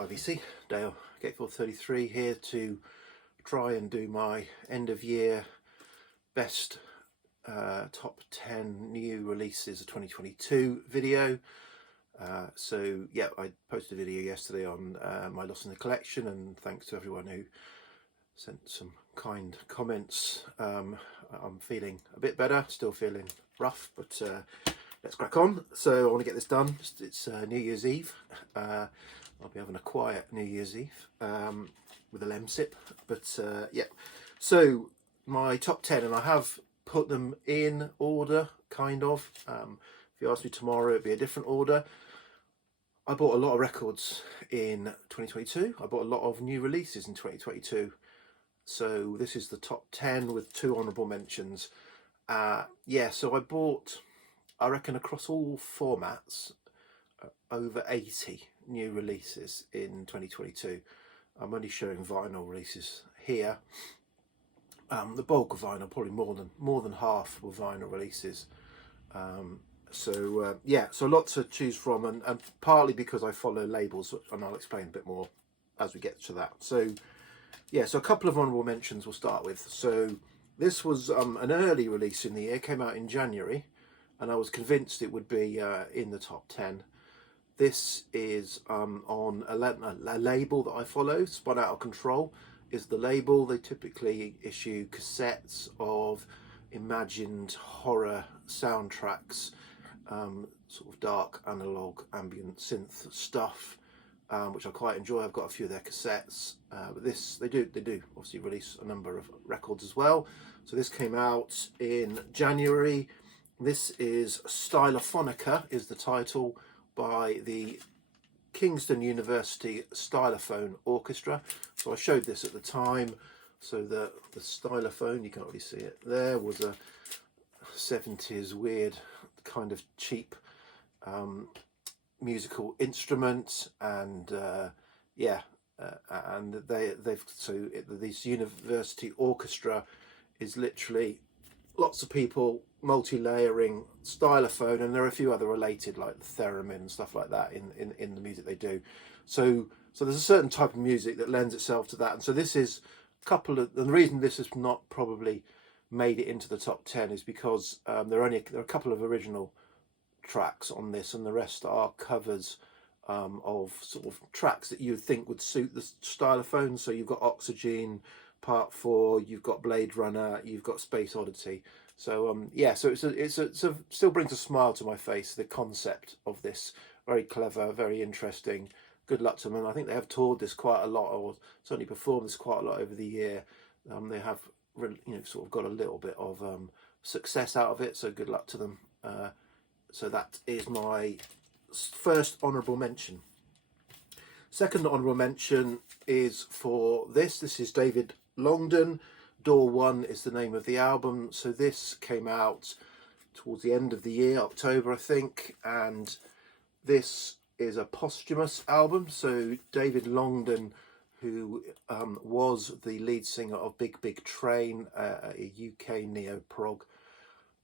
IVC, Dale Gatefield 33 here to try and do my end of year best top 10 new releases of 2022 video. So yeah, I posted a video yesterday on my loss in the collection, and thanks to everyone who sent some kind comments. I'm feeling a bit better, still feeling rough, but let's crack on. So I want to get this done. It's New Year's Eve. I'll be having a quiet New Year's Eve with a Lemsip, but yeah. So my top 10, and I have put them in order, kind of. If you ask me tomorrow, it'd be a different order. I bought a lot of records in 2022. I bought a lot of new releases in 2022. So this is the top 10 with 2 honourable mentions. Yeah, so I bought, I reckon, across all formats, over 80 new releases in 2022. I'm only showing vinyl releases here. The bulk of vinyl, probably more than half were vinyl releases. Yeah, so a lot to choose from, and partly because I follow labels, and I'll explain a bit more as we get to that. So yeah, so a couple of honourable mentions we'll start with. So this was an early release in the year, came out in January, and I was convinced it would be in the top 10. This is on a label that I follow. Spun Out of Control is the label. They typically issue cassettes of imagined horror soundtracks, sort of dark analog ambient synth stuff, which I quite enjoy. I've got a few of their cassettes, but they do obviously release a number of records as well. So this came out in January. This is Stylophonica is the title, by the Kingston University Stylophone Orchestra. So I showed this at the time. So the stylophone, you can't really see it there, was a 70s weird kind of cheap musical instrument, and yeah, and this university orchestra is literally lots of people multi-layering stylophone, and there are a few other related, like the theremin and stuff like that in the music they do. So there's a certain type of music that lends itself to that, and so this is a couple of, and the reason this has not probably made it into the top 10 is because there are a couple of original tracks on this, and the rest are covers of sort of tracks that you would think would suit the stylophone. So you've got Oxygen Part 4, you've got Blade Runner, you've got Space Oddity. So yeah, so it's still brings a smile to my face, the concept of this. Very clever, very interesting. Good luck to them. And I think they have toured this quite a lot, or certainly performed this quite a lot over the year. They have sort of got a little bit of success out of it, so good luck to them. So that is my first honourable mention. Second honourable mention is for this. This is David Longdon. Door One is the name of the album. So this came out towards the end of the year, October, I think, and this is a posthumous album. So David Longdon, who was the lead singer of Big Big Train, a UK neo-prog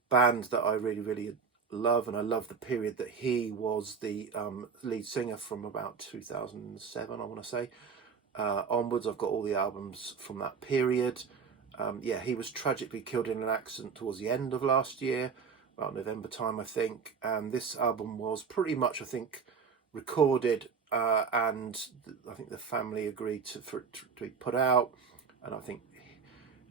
band that I really love, and I love the period that he was the lead singer from about 2007, I want to say, onwards. I've got all the albums from that period. Yeah, he was tragically killed in an accident towards the end of last year, about November time, I think. And this album was pretty much, I think, recorded, and I think the family agreed for it to be put out. And I think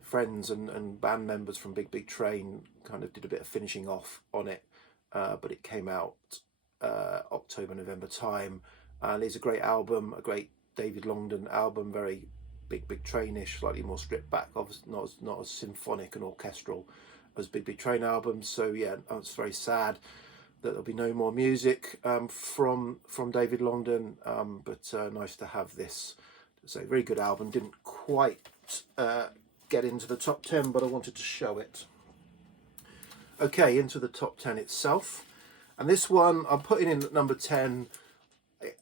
friends and band members from Big Big Train kind of did a bit of finishing off on it. But it came out October, November time. And it's a great album, a great David Longdon album, very Big Big Train-ish, slightly more stripped back, obviously not as symphonic and orchestral as Big Big Train albums. So yeah, it's very sad that there'll be no more music from David Longdon, but nice to have this. So very good album. Didn't quite get into the top 10, but I wanted to show it. Okay, into the top 10 itself, and this one I'm putting in at number 10.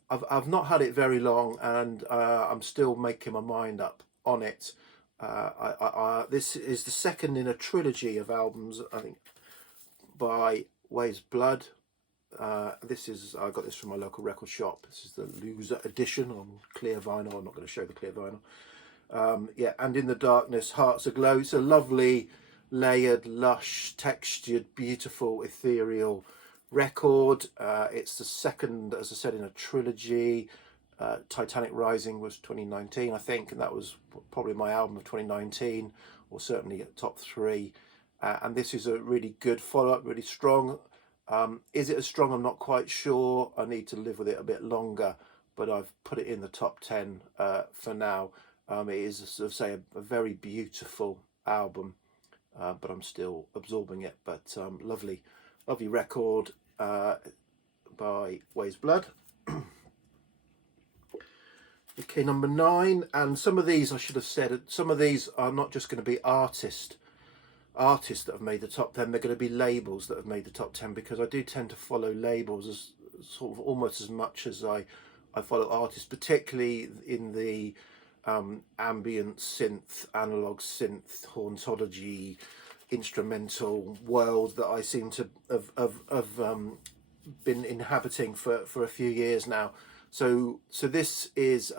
I've not had it very long, and I'm still making my mind up on it. This is the second in a trilogy of albums, I think, by Waves Blood. This is, I got this from my local record shop. This is the Loser edition on clear vinyl. I'm not going to show the clear vinyl. Yeah, and In the Darkness, Hearts Aglow. It's a lovely, layered, lush, textured, beautiful, ethereal record. It's the second, as I said, in a trilogy. Titanic Rising was 2019, I think, and that was probably my album of 2019, or certainly at top three. And this is a really good follow-up, really strong. Is it as strong? I'm not quite sure. I need to live with it a bit longer, but I've put it in the top 10 for now. It is, as I say, a very beautiful album, but I'm still absorbing it. But lovely, lovely record by Ways Blood. Okay, number 9, and some of these I should have said, some of these are not just going to be artists that have made the top 10, they're going to be labels that have made the top 10, because I do tend to follow labels as sort of almost as much as I follow artists, particularly in the ambient synth, analog synth, hauntology, instrumental world that I seem to have been inhabiting for a few years now. So this is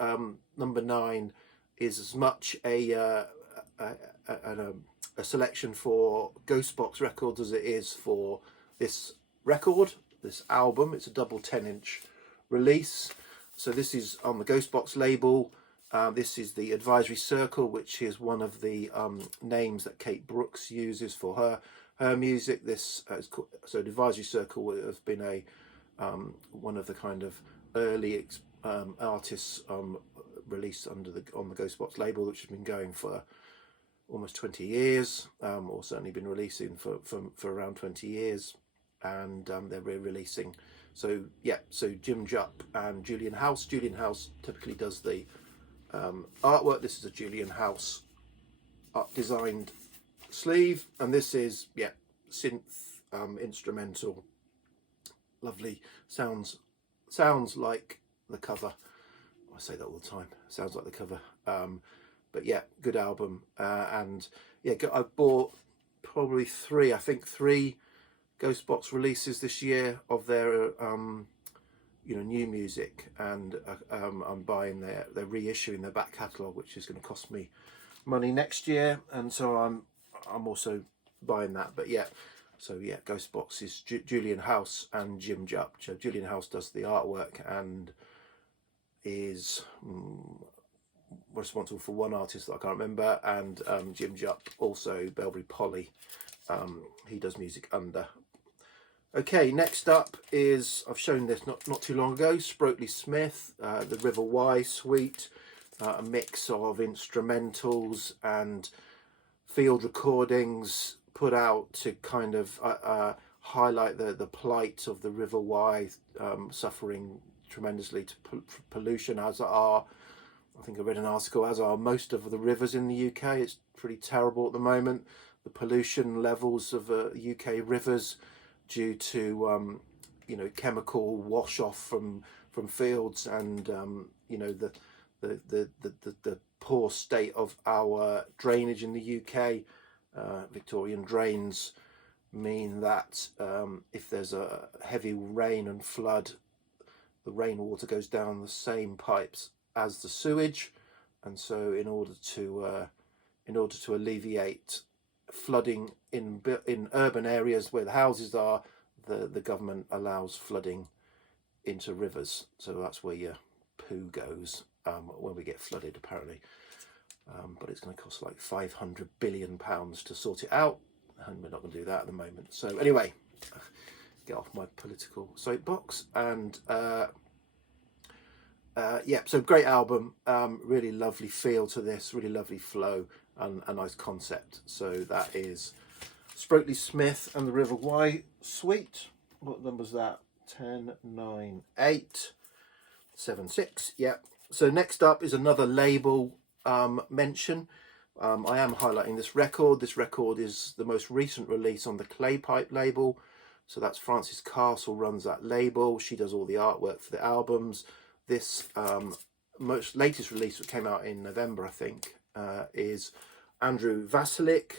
number 9 is as much a selection for Ghostbox Records as it is for this record, this album. It's a double 10-inch release. So this is on the Ghostbox label. This is the Advisory Circle, which is one of the names that Kate Brooks uses for her music. This is called, so the Advisory Circle has been a one of the kind of early artists released on the Ghostbox label, which has been going for almost 20 years, or certainly been releasing for around 20 years, and they're re-releasing. So yeah, so Jim Jupp and Julian House. Julian House typically does the artwork. This is a Julian House art designed sleeve, and this is, yeah, synth, instrumental, lovely, sounds like the cover. I say that all the time, sounds like the cover. But yeah, good album. And yeah, I've bought probably three Ghostbox releases this year of their new music, and I'm buying they're reissuing their back catalogue, which is going to cost me money next year, and so I'm also buying that. But yeah, so yeah, Ghostbox is Julian House and Jim Jupp. Julian House does the artwork and is responsible for one artist that I can't remember, and Jim Jupp, also Belbury Polly, he does music under. Okay, next up is, I've shown this not too long ago, Sprotely Smith, the River Wye suite, a mix of instrumentals and field recordings put out to kind of highlight the plight of the River Wye, suffering tremendously to pollution, as are, I think I read an article, as are most of the rivers in the UK. It's pretty terrible at the moment, the pollution levels of UK rivers, due to chemical wash off from fields, and the poor state of our drainage in the UK. Victorian drains mean that if there's a heavy rain and flood, the rainwater goes down the same pipes as the sewage, and so in order to alleviate flooding in urban areas where the houses are, the government allows flooding into rivers. So that's where your poo goes when we get flooded, apparently. But it's going to cost like £500 billion to sort it out, and we're not going to do that at the moment. So anyway, get off my political soapbox. And yeah, so great album, really lovely feel to this, really lovely flow, and a nice concept. So that is Sprotely Smith and the River Wye suite. What number's that? 10, 9, 8, 7, 6. Yeah. So next up is another label mention. I am highlighting this record. This record is the most recent release on the Claypipe label. So that's Frances Castle runs that label. She does all the artwork for the albums. This most latest release that came out in November, I think, is Andrew Vasilik,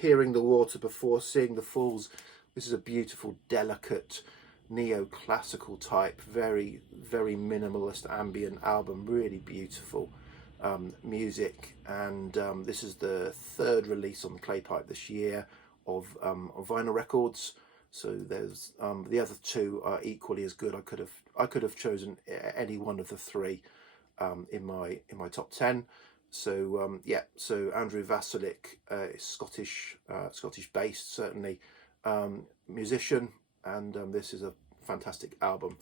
Hearing the Water Before Seeing the Falls. This is a beautiful, delicate, neoclassical type, very minimalist ambient album, really beautiful music. And this is the third release on the Clay Pipe this year of vinyl records. So there's the other two are equally as good. I could have chosen any one of the three in my top 10. So yeah, so Andrew Vasilik is Scottish based, certainly, musician, and this is a fantastic album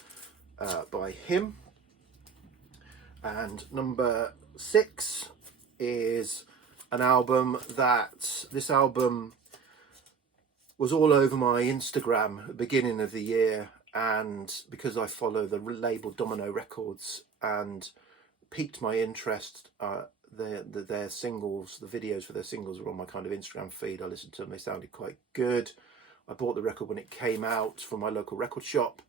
by him. And number 6 is an album that this album was all over my Instagram at the beginning of the year, and because I follow the label Domino Records, and piqued my interest. Their singles, the videos for their singles were on my kind of Instagram feed. I listened to them, they sounded quite good. I bought the record when it came out from my local record shop.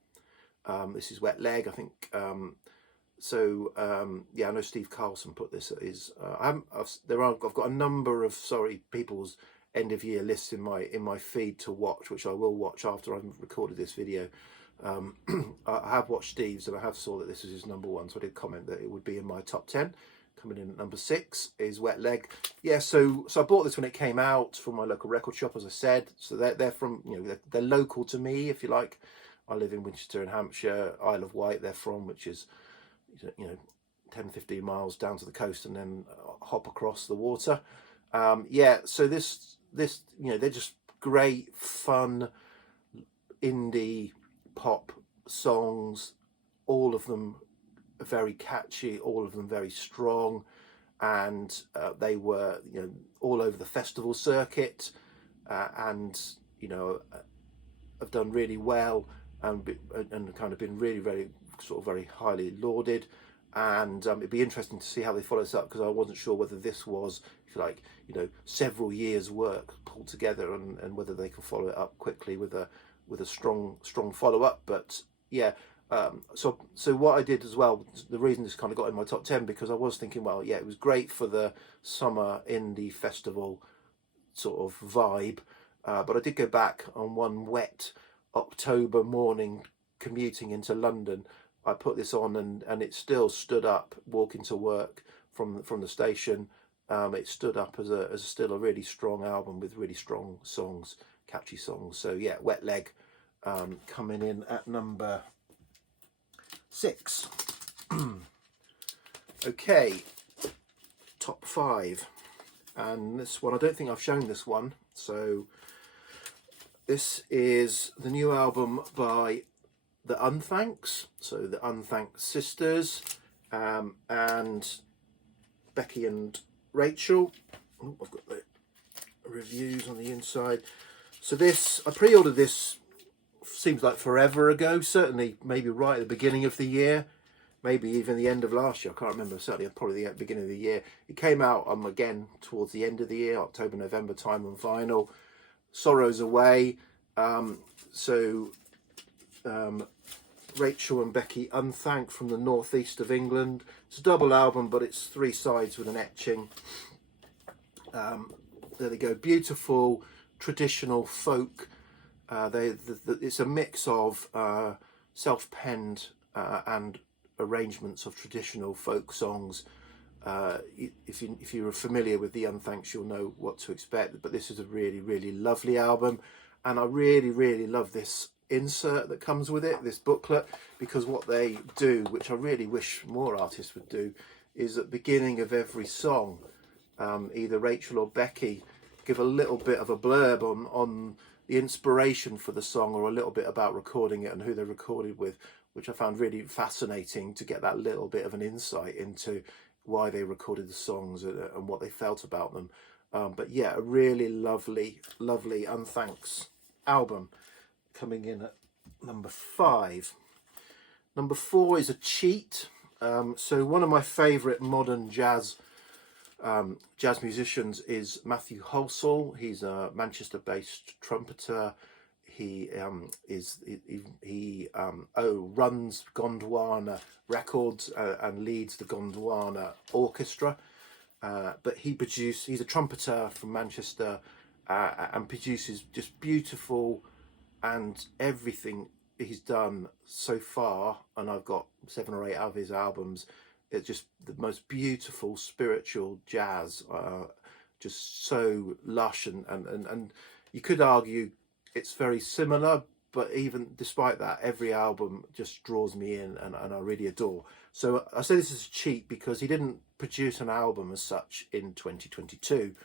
This is Wet Leg, I think. Yeah, I know Steve Carlson put this at his. I've got a number of people's end of year lists in my feed to watch, which I will watch after I've recorded this video. I have watched Steve's, and I have saw that this is his number 1, so I did comment that it would be in my top 10. Coming in at number 6 is Wet Leg. Yeah, so I bought this when it came out from my local record shop, as I said. So they're from, they're local to me, if you like. I live in Winchester in Hampshire. Isle of Wight they're from, which is 10-15 miles down to the coast, and then hop across the water. Yeah, so this they're just great fun indie pop songs, all of them very catchy, all of them very strong, and they were all over the festival circuit, and have done really well, and kind of been really very very highly lauded. And it'd be interesting to see how they follow this up, because I wasn't sure whether this was, if you like, several years work pulled together, and whether they can follow it up quickly with a strong follow-up. But yeah, so what I did as well, the reason this kind of got in my top 10, because I was thinking, well, yeah, it was great for the summer indie festival sort of vibe, but I did go back on one wet October morning commuting into London. I put this on, and it still stood up walking to work from the station. It stood up as still a really strong album with really strong songs, catchy songs. So yeah, Wet Leg coming in at number 6. Okay, top 5, and this one, I don't think I've shown this one. So this is the new album by the Unthanks, so the Unthanks sisters, and Becky and Rachel. Oh, I've got the reviews on the inside. So this, I pre-ordered this, seems like forever ago, certainly maybe right at the beginning of the year, maybe even the end of last year, I can't remember, certainly probably the beginning of the year. It came out again towards the end of the year, October, November time, on vinyl. Sorrows Away. Rachel and Becky Unthank from the northeast of England. It's a double album, but it's 3 sides with an etching. There they go, beautiful traditional folk. It's a mix of self-penned and arrangements of traditional folk songs. If you're familiar with the Unthanks, you'll know what to expect. But this is a really lovely album, and I really love this insert that comes with it, this booklet, because what they do, which I really wish more artists would do, is at the beginning of every song, either Rachel or Becky give a little bit of a blurb on the inspiration for the song, or a little bit about recording it and who they recorded with, which I found really fascinating, to get that little bit of an insight into why they recorded the songs and what they felt about them. But yeah, a really lovely Unthanks album. Coming in at number 5. Number 4 is a cheat. So one of my favourite modern jazz musicians is Matthew Halsall. He's a Manchester-based trumpeter. He runs Gondwana Records and leads the Gondwana Orchestra. But he's a trumpeter from Manchester, and produces just beautiful and everything he's done so far, and I've got 7 or 8 of his albums. It's just the most beautiful spiritual jazz, just so lush, and you could argue it's very similar, but even despite that, every album just draws me in, and I really adore. So I say this is cheap because he didn't produce an album as such in 2022,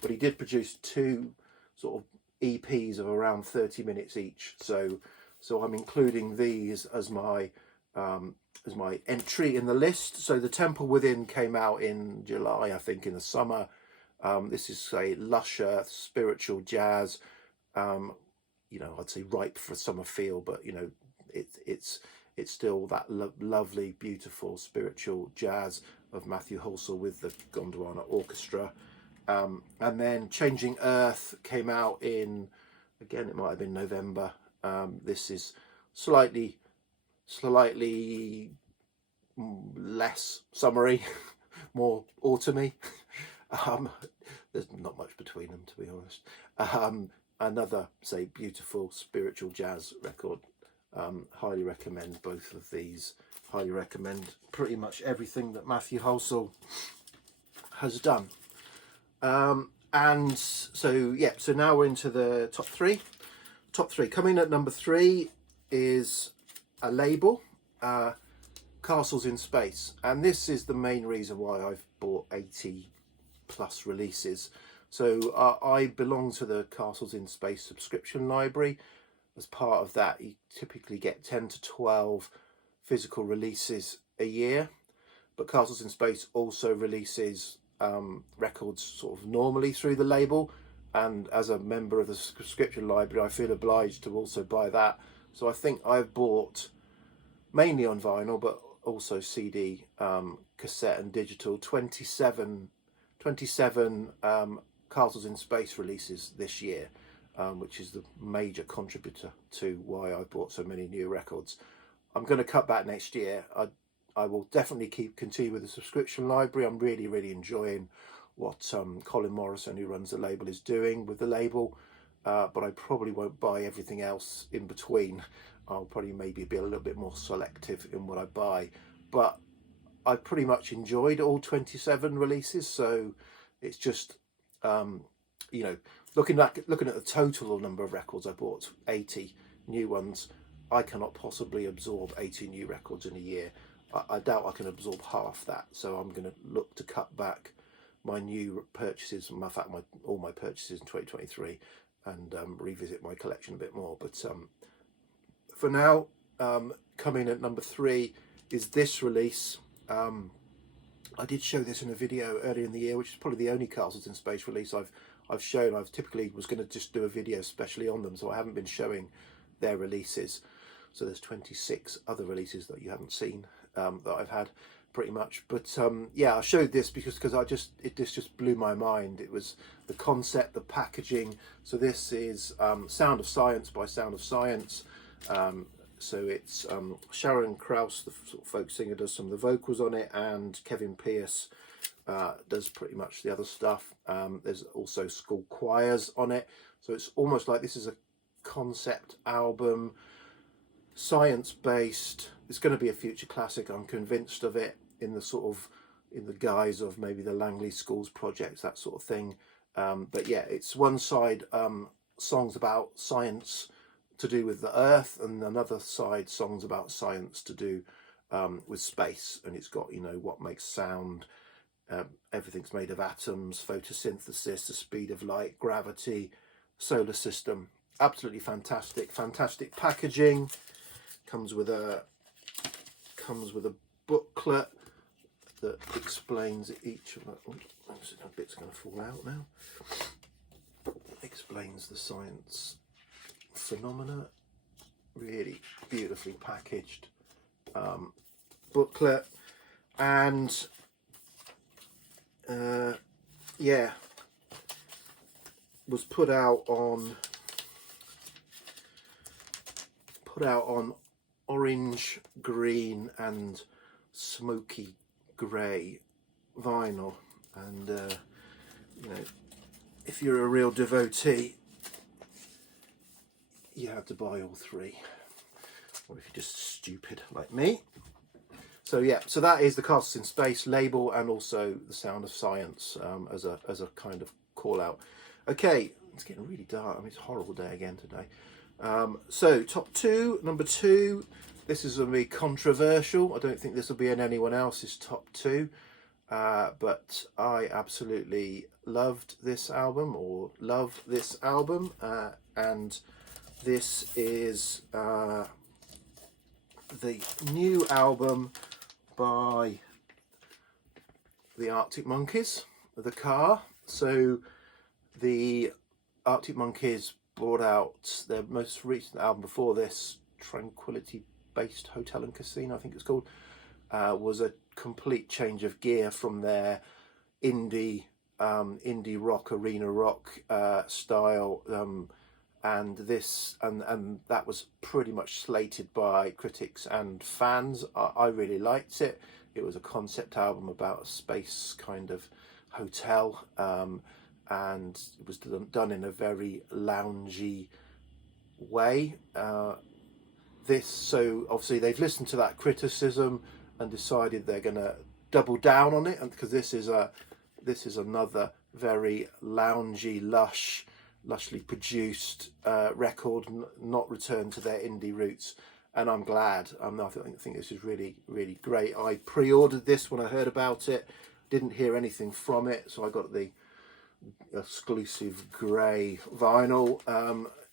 but he did produce 2 sort of EPs of around 30 minutes each. So I'm including these as my entry in the list. So The Temple Within came out in July, I think, in the summer. This is a lusher spiritual jazz, you know, I'd say ripe for summer feel, but you know, it's still that lovely, beautiful spiritual jazz of Matthew Halsall with the Gondwana Orchestra. And then Changing Earth came out in, again, it might have been November. This is slightly less summery, more autumny. There's not much between them, to be honest. Another, say, beautiful spiritual jazz record. Highly recommend both of these. Highly recommend pretty much everything that Matthew Halsall has done. And so yeah, so now we're into the top three. Coming at number 3 is a label, Castles in Space, and this is the main reason why I've bought 80 plus releases. So I belong to the Castles in Space subscription library. As part of that, you typically get 10 to 12 physical releases a year, but Castles in Space also releases records sort of normally through the label, and as a member of the subscription library, I feel obliged to also buy that. So I think I've bought, mainly on vinyl, but also CD, cassette and digital, 27 Castles in Space releases this year, which is the major contributor to why I bought so many new records. I'm going to cut back next year. I will definitely continue with the subscription library. I'm really enjoying what Colin Morrison, who runs the label, is doing with the label, but I probably won't buy everything else in between. I'll probably maybe be a little bit more selective in what I buy, but I pretty much enjoyed all 27 releases. So it's just you know, looking at the total number of records I bought, 80 new ones. I cannot possibly absorb 80 new records in a year. I doubt I can absorb half that, so I'm going to look to cut back my new purchases, in fact all my purchases in 2023, and revisit my collection a bit more. But for now, coming at number 3 is this release. I did show this in a video earlier in the year, which is probably the only Castles in Space release I've shown. I've typically was going to just do a video especially on them, so I haven't been showing their releases. So there's 26 other releases that you haven't seen that I've had, pretty much. But yeah, I showed this because this just blew my mind. It was the concept, the packaging. So this is Sound of Science by Sound of Science. So it's Sharon Krause, the sort of folk singer, does some of the vocals on it, and Kevin Pierce does pretty much the other stuff. There's also school choirs on it, so it's almost like this is a concept album, science-based. It's going to be a future classic, I'm convinced of it, in the guise of maybe the Langley Schools projects, that sort of thing. But yeah, it's one side songs about science to do with the Earth, and another side songs about science to do with space. And it's got, you know, what makes sound, everything's made of atoms, photosynthesis, the speed of light, gravity, solar system. Absolutely fantastic packaging. Comes with a booklet that explains each of the, a bit's going to fall out now. Explains the science phenomena. Really beautifully packaged booklet, and yeah, was put out on orange, green and smoky grey vinyl. And you know, if you're a real devotee, you have to buy all 3. or if you're just stupid like me. So yeah, so that is the Castles in Space label, and also the Sound of Science as a kind of call out. Okay, it's getting really dark. I mean, it's a horrible day again today. So top two, number two. This is going to be controversial. I don't think this will be in anyone else's top two, but I absolutely loved this album, or love this album, and this is the new album by the Arctic Monkeys, The Car. So the Arctic Monkeys brought out their most recent album before this, Tranquility Based Hotel and Casino, I think it's called, was a complete change of gear from their indie rock, arena rock style, and that was pretty much slated by critics and fans. I really liked it. It was a concept album about a space kind of hotel, and it was done in a very loungy way. So obviously they've listened to that criticism and decided they're going to double down on it, and because this is another very loungy, lushly produced record, not returned to their indie roots, and I'm glad. I think this is really, really great. I pre-ordered this when I heard about it, didn't hear anything from it, so I got the exclusive grey vinyl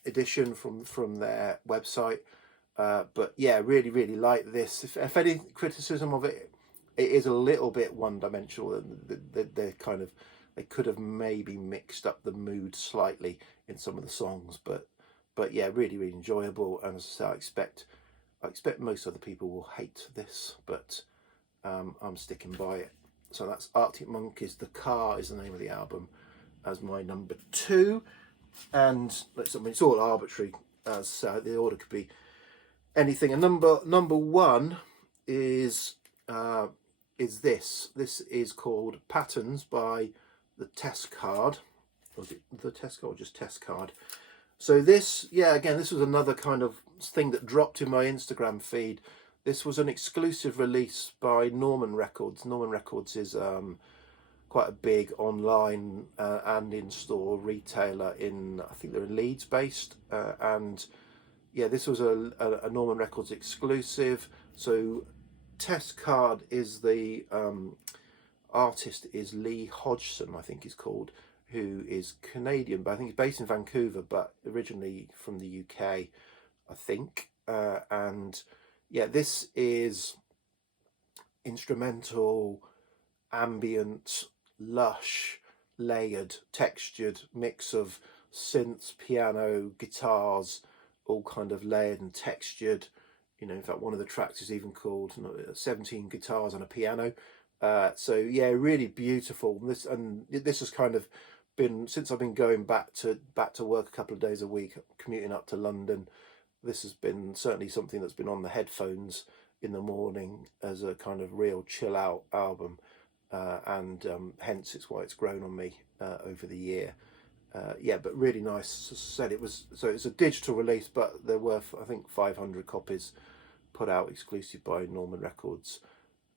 edition from their website. But yeah, really, really like this. If any criticism of it, it is a little bit one-dimensional. They could have maybe mixed up the mood slightly in some of the songs, but yeah, really, really enjoyable. And as I say, I expect most other people will hate this, but I'm sticking by it. So that's Arctic Monkeys. The Car is the name of the album, as my number two. And it's all arbitrary, as the order could be anything. And number one is this. This is called Patterns by the Test Card. Was it the Test Card or just Test Card? So this, yeah, again, this was another kind of thing that dropped in my Instagram feed. This was an exclusive release by Norman Records. Norman Records is quite a big online and in-store retailer I think they're in Leeds based, and yeah, this was a Norman Records exclusive. So Test Card is the artist is Lee Hodgson, I think he's called, who is Canadian, but I think he's based in Vancouver, but originally from the UK, I think. And yeah, this is instrumental, ambient, lush, layered, textured mix of synths, piano, guitars, all kind of layered and textured. You know, in fact, one of the tracks is even called 17 guitars on a piano. So yeah, really beautiful. This has kind of been, since I've been going back to work a couple of days a week, commuting up to London. This has been certainly something that's been on the headphones in the morning as a kind of real chill out album, and hence it's why it's grown on me over the year. Yeah, but really nice. As I said, it's a digital release, but there were, I think, 500 copies put out exclusive by Norman Records.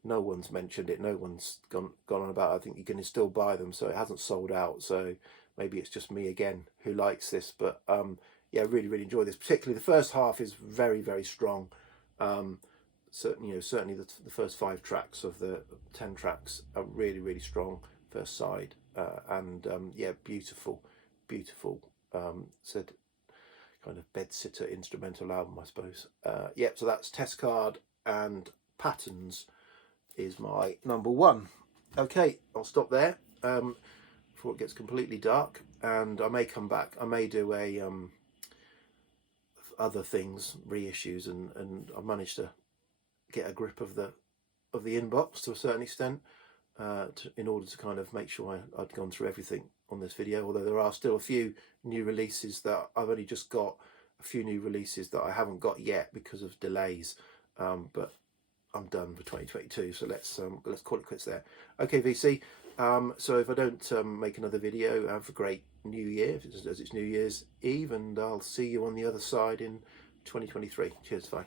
No one's mentioned it. No one's gone on about it. I think you can still buy them, so it hasn't sold out. So maybe it's just me again who likes this. But yeah, really, really enjoy this. Particularly the first half is very, very strong. Certainly the first 5 tracks of the 10 tracks are really, really strong. First side, and yeah, beautiful. Said kind of bedsitter instrumental album, I suppose. Yeah, so that's Test Card, and Patterns is my number one. Okay, I'll stop there before it gets completely dark, and I may come back. I may do a other things, reissues, and I managed to get a grip of the inbox to a certain extent, in order to kind of make sure I'd gone through everything on this video, although there are still a few new releases that I've only just got, a few new releases that I haven't got yet because of delays, but I'm done for 2022, so let's call it quits there. Okay, VC, so if I don't make another video, have a great new year, as it's New Year's Eve, and I'll see you on the other side in 2023. Cheers, bye.